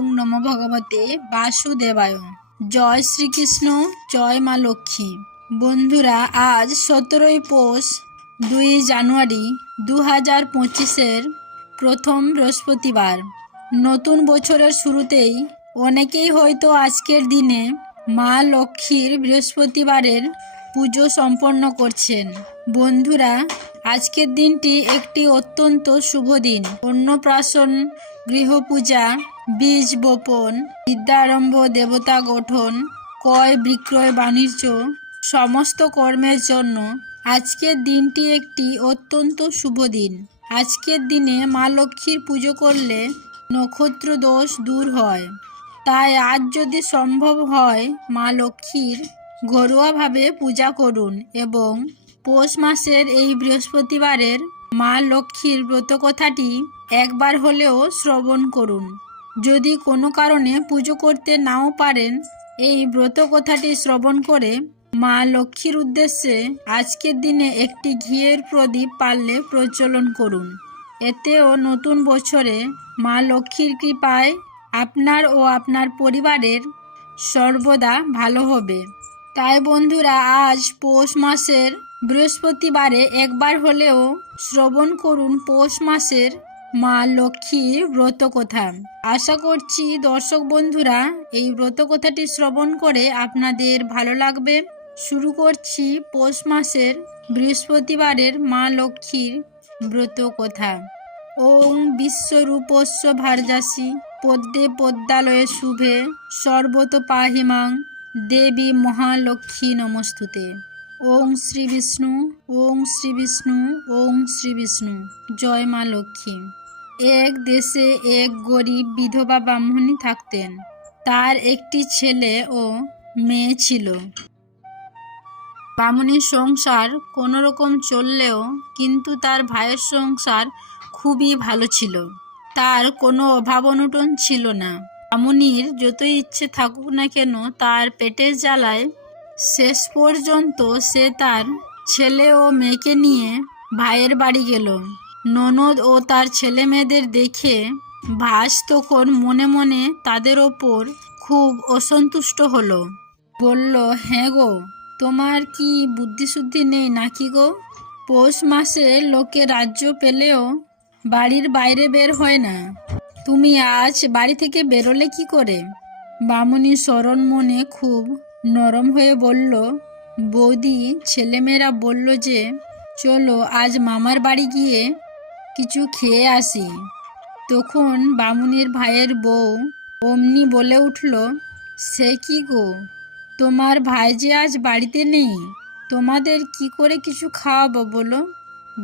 ওং নমো ভগবতে বাসুদেবায়। জয় শ্রীকৃষ্ণ, জয় মা লক্ষ্মী। বন্ধুরা, আজ 17ই পৌষ 2 জানুয়ারি 2025-এর প্রথম বৃহস্পতিবার। নতুন বছরের শুরুতেই অনেকেই হয়তো আজকের দিনে মা লক্ষ্মীর বৃহস্পতিবারের পুজো সম্পন্ন করছেন। বন্ধুরা, আজকের দিনটি একটি অত্যন্ত শুভ দিন। অন্নপ্রাশন, গৃহপূজা, বীজ বপন, বিদ্যারম্ভ, দেবতা গঠন, ক্রয় বিক্রয়, বাণিজ্য সমস্ত কর্মের জন্য আজকের দিনটি একটি অত্যন্ত শুভ দিন। আজকের দিনে মা লক্ষ্মীর পুজো করলে নক্ষত্র দোষ দূর হয়। তাই আজ যদি সম্ভব হয় মা লক্ষ্মীর ঘরোয়াভাবে পূজা করুন এবং পৌষ মাসের এই বৃহস্পতিবারের মা লক্ষ্মীর ব্রতকথাটি একবার হলেও শ্রবণ করুন। যদি কোনো কারণে পুজো করতে নাও পারেন, এই ব্রতকথাটি শ্রবণ করে মা লক্ষ্মীর উদ্দেশ্যে আজকের দিনে একটি ঘিয়ের প্রদীপ পারলে প্রজ্বলন করুন। এতেও নতুন বছরে মা লক্ষ্মীর কৃপায় আপনার ও আপনার পরিবারের সর্বদা ভালো হবে। তাই বন্ধুরা, আজ পৌষ মাসের বৃহস্পতিবারে একবার হলেও শ্রবণ করুন পৌষ মাসের মা লক্ষ্মীর ব্রতকথা। আশা করছি দর্শক বন্ধুরা, এই ব্রতকথাটি শ্রবণ করে আপনাদের ভালো লাগবে। শুরু করছি পৌষ মাসের বৃহস্পতিবারের মা লক্ষ্মীর ব্রতকথা। ওং বিশ্বরূপস্য ভার্যাসি পদ্মে পদ্মালয়ে শুভে সর্বত পাহিমাং দেবী মহালক্ষ্মী নমস্তুতে। ওং শ্রী বিষ্ণু, ওং শ্রী বিষ্ণু, ওং শ্রী বিষ্ণু। জয় মা লক্ষ্মী। এক দেশে এক গরিব বিধবা ব্রাহ্মণী থাকতেন। তার একটি ছেলে ও মেয়ে ছিল। ব্রাহ্মণীর সংসার কোনো রকম চললেও কিন্তু তার ভাইয়ের সংসার খুবই ভালো ছিল। তার কোনো অভাব অনটন ছিল না। ব্রাহ্মণীর যতই ইচ্ছে থাকুক না কেন, তার পেটের জ্বালায় শেষ পর্যন্ত সে তার ছেলে ও মেয়েকে নিয়ে ভাইয়ের বাড়ি গেল। ননদ ও তার ছেলে মেয়েদের দেখে ভাস তখন মনে মনে তাদের ওপর খুব অসন্তুষ্ট হলো। বলল, হ্যাঁ গো, তোমার কি বুদ্ধিশুদ্ধি নেই নাকি গো? পৌষ মাসে লোকে রাজ্য পেলেও বাড়ির বাইরে বের হয় না, তুমি আজ বাড়ি থেকে বেরোলে কি করে? ব্রাহ্মণী সরল মনে খুব নরম হয়ে বলল, বৌদি, ছেলেমেয়েরা বলল যে চলো আজ মামার বাড়ি গিয়ে কিছু খেয়ে আসি। তখন ব্রাহ্মণীর ভাইয়ের বউ অমনি বলে উঠল, সে কি গো, তোমার ভাই যে আজ বাড়িতে নেই, তোমাদের কি করে কিছু খাওয়াবো বলো?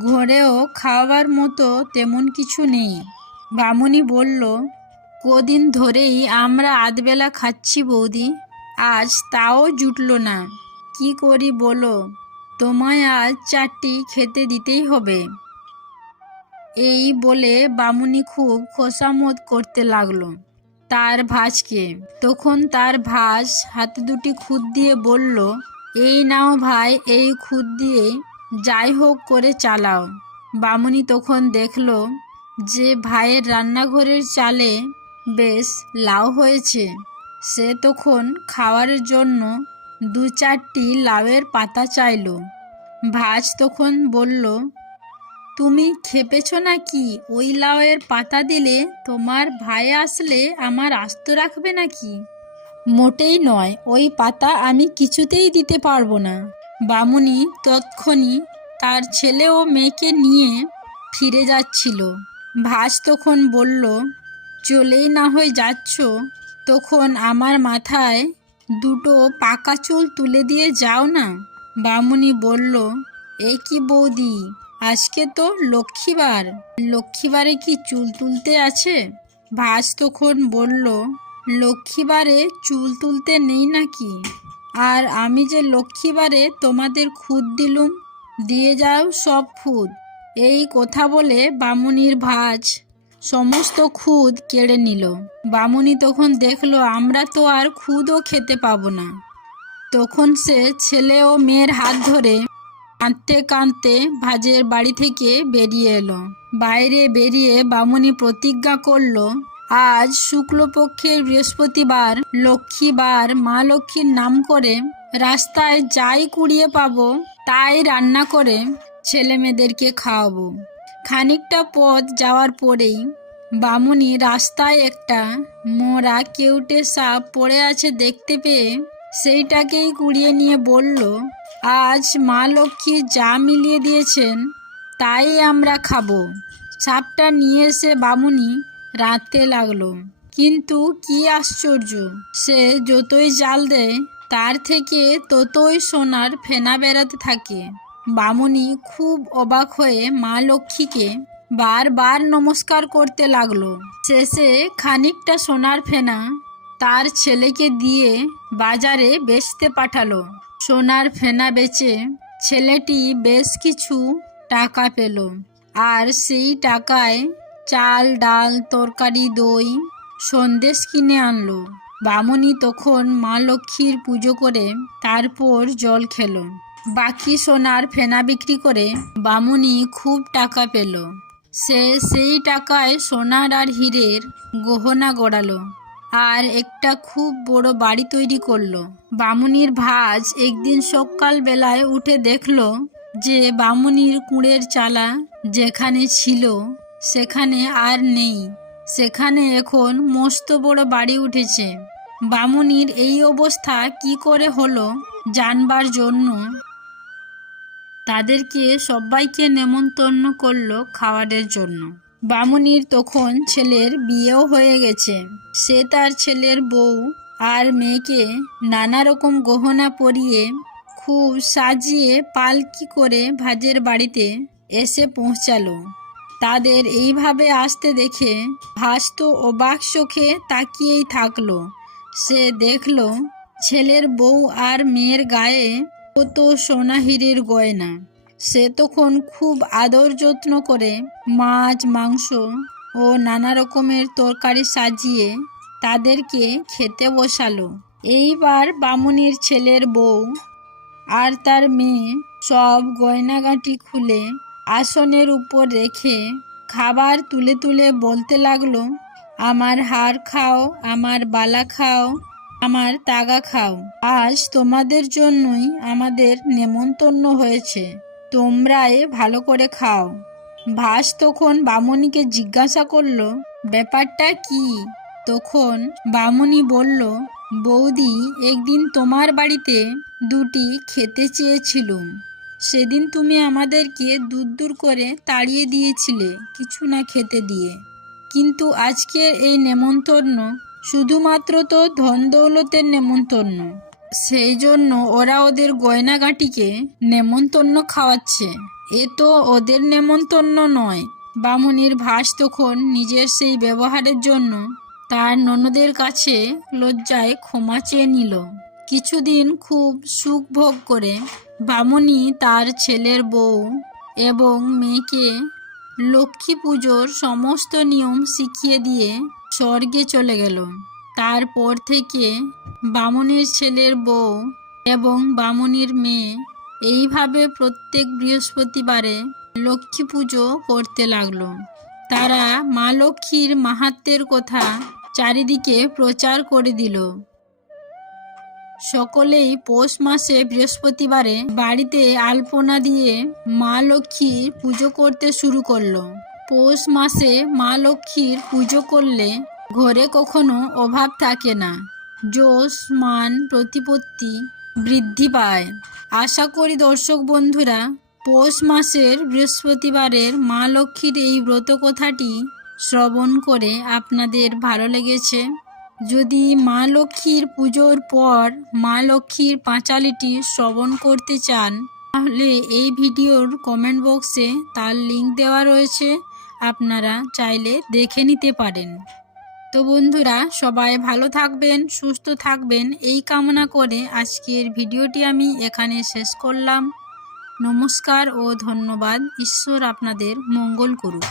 ঘরেও খাওয়াবার মতো তেমন কিছু নেই। ব্রাহ্মণী বলল, কদিন ধরেই আমরা আধবেলা খাচ্ছি বৌদি, আজ তাও জুটল না। কি করি বলো, তোমায় আজ 4টি খেতে দিতেই হবে। এই বলে ব্রাহ্মণী খুব খোসামত করতে লাগলো তার ভাসকে। তখন তার ভাস হাতে 2টি খুদ দিয়ে বলল, এই নাও ভাই, এই খুদ দিয়ে যাই হোক করে চালাও। ব্রাহ্মণী তখন দেখল যে ভাইয়ের রান্নাঘরের চালে বেশ লাউ হয়েছে। সে তখন খাওয়ার জন্য 2-4টি লাউয়ের পাতা চাইল। ভাস তখন বলল, তুমি খেপেছ নাকি? ওই লাউয়ের পাতা দিলে তোমার ভাই আসলে আমার আস্ত রাখবে নাকি? মোটেই নয়, ওই পাতা আমি কিছুতেই দিতে পারবো না। ব্রাহ্মণী তৎক্ষণি তার ছেলে ও মেয়েকে নিয়ে ফিরে যাচ্ছিল। ভাস তখন বলল, চলেই না হয় যাচ্ছ, তখন আমার মাথায় 2টো পাকা চুল তুলে দিয়ে যাও না। ব্রাহ্মণী বলল, এ কি বৌদি, আজকে তো লক্ষ্মীবার, লক্ষ্মীবারে কি চুল তুলতে আছে? ভাস তখন বলল, লক্ষ্মীবারে চুল তুলতে নেই নাকি? আর আমি যে লক্ষ্মীবারে তোমাদের খুদ দিলুম, দিয়ে যাও সব খুদ। এই কথা বলে ব্রাহ্মণীর ভাজ সমস্ত খুদ কেড়ে নিল। ব্রাহ্মণী তখন দেখলো আমরা তো আর খুদও খেতে পাবো না। তখন সে ছেলে ও মেয়ের হাত ধরে কাঁদতে কাঁদতে ভাজের বাড়ি থেকে বেরিয়ে এলো। বাইরে বেরিয়ে ব্রাহ্মণী প্রতিজ্ঞা করল, আজ শুক্লপক্ষের বৃহস্পতিবার, লক্ষ্মীবার। মা লক্ষ্মীর নাম করে রাস্তায় যাই কুড়িয়ে পাবো তাই রান্না করে ছেলে মেয়েদেরকে খাওয়াবো। খানিকটা পথ যাওয়ার পরেই বামুনি রাস্তায় একটা মরা কেউটে সাপ পড়ে আছে দেখতে পেয়ে সেইটাকেই কুড়িয়ে নিয়ে বলল, আজ মা লক্ষ্মী যা মিলিয়ে দিয়েছেন তাই আমরা খাবো। সাপটা নিয়ে এসে বামুনি রাঁধতে লাগলো। কিন্তু কি আশ্চর্য, সে যতই জাল দেয় তার থেকে ততই সোনার ফেনা বেরাতে থাকে। বামুনি খুব অবাক হয়ে মা লক্ষ্মীকে বারবার নমস্কার করতে লাগলো। শেষে খানিকটা সোনার ফেনা তার ছেলেকে দিয়ে বাজারে বেচতে পাঠালো। সোনার ফেনা বেচে ছেলেটি বেশ কিছু টাকা পেল, আর সেই টাকায় চাল, ডাল, তরকারি, দই, সন্দেশ কিনে আনলো। বামুনি তখন মা লক্ষ্মীর পুজো করে তারপর জল খেলো। বাকি সোনার ফেনা বিক্রি করে বামুনি খুব টাকা পেল। সে সেই টাকায় সোনার আর হীরের গহনা গড়ালো আর একটা খুব বড় বাড়ি তৈরি করলো। বামুনির ভাজ একদিন সকাল বেলায় উঠে দেখলো যে বামুনির কুঁড়ের চালা যেখানে ছিল সেখানে আর নেই, সেখানে এখন মস্ত বড় বাড়ি উঠেছে। বামুনির এই অবস্থা কি করে হলো জানবার জন্য তাদেরকে সবাইকে নেমন্তন্ন করলো খাওয়ারের জন্য। বামুনির তখন ছেলের বিয়েও হয়ে গেছে। সে তার ছেলের বউ আর মেয়েকে নানা রকম গহনা পরিয়ে খুব সাজিয়ে পালকি করে ভাজের বাড়িতে এসে পৌঁছালো। তাদের এইভাবে আসতে দেখে ভাস তো অবাক চোখে তাকিয়েই থাকলো। সে দেখলো ছেলের বউ আর মেয়ের গায়ে কত সোনা হীরের গয়না। সে তখন খুব আদর যত্ন করে মাছ, মাংস ও নানা রকমের তরকারি সাজিয়ে তাদেরকে খেতে বসালো। এইবার বামুনির ছেলের বউ আর তার মেয়ে সব গয়নাগাঁটি খুলে আসনের উপর রেখে খাবার তুলে তুলে বলতে লাগলো, আমার হার খাও, আমার বালা খাও, আমার তাগা খাও। আজ তোমাদের জন্যই আমাদের নেমন্তন্ন হয়েছে, তোমরাই ভালো করে খাও। ভাস তখন বামুনিকে জিজ্ঞাসা করলো, ব্যাপারটা কি? তখন বামুনি বলল, বৌদি, একদিন তোমার বাড়িতে দুটি খেতে চেয়েছিলুম। সেদিন তুমি আমাদেরকে দূর দূর করে তাড়িয়ে দিয়েছিলে কিছু না খেতে দিয়ে। কিন্তু আজকের এই নেমন্তন্ন শুধুমাত্র তো ধন দৌলতের নেমন্তন্ন, সেই জন্য ওরা ওদের গয়নাগাঁটিকে নেমন্তন্ন খাওয়াচ্ছে। এ তো ওদের নেমন্তন্ন নয়। বামুনির ভাস তখন নিজের সেই ব্যবহারের জন্য তার ননদের কাছে লজ্জায় ক্ষমা চেয়ে নিল। কিছুদিন খুব সুখ ভোগ করে বামুনি তার ছেলের বউ এবং মেয়েকে লক্ষ্মী পুজোর সমস্ত নিয়ম শিখিয়ে দিয়ে স্বর্গে চলে গেল। তারপর থেকে বামুনির ছেলের বউ এবং বামুনির মেয়ে এইভাবে প্রত্যেক বৃহস্পতিবারে লক্ষ্মী পুজো করতে লাগলো। তারা মা লক্ষ্মীর মাহাত্ম্যের কথা চারিদিকে প্রচার করে দিল। সকলেই পৌষ মাসে বৃহস্পতিবারে বাড়িতে আলপনা দিয়ে মা লক্ষ্মীর পুজো করতে শুরু করলো। পৌষ মাসে মা লক্ষ্মীর পুজো করলে ঘরে কখনো অভাব থাকে না, যশ, মান, প্রতিপত্তি বৃদ্ধি পায়। আশা করি দর্শক বন্ধুরা পৌষ মাসের বৃহস্পতিবারের মা লক্ষ্মীর এই ব্রত কথাটি শ্রবণ করে আপনাদের ভালো লেগেছে। যদি মা লক্ষ্মীর পুজোর পর মা লক্ষ্মীর পাঁচালীটি শ্রবণ করতে চান তাহলে এই ভিডিওর কমেন্ট বক্সে তার লিংক দেওয়া রয়েছে, আপনারা চাইলে দেখে নিতে পারেন। তো বন্ধুরা সবাই ভালো থাকবেন, সুস্থ থাকবেন এই কামনা করে আজকের ভিডিওটি আমি এখানে শেষ করলাম। নমস্কার ও ধন্যবাদ। ঈশ্বর আপনাদের মঙ্গল করুক।